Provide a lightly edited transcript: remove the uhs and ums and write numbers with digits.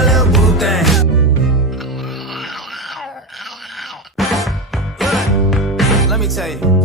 my little boo thing. Look, let me tell you.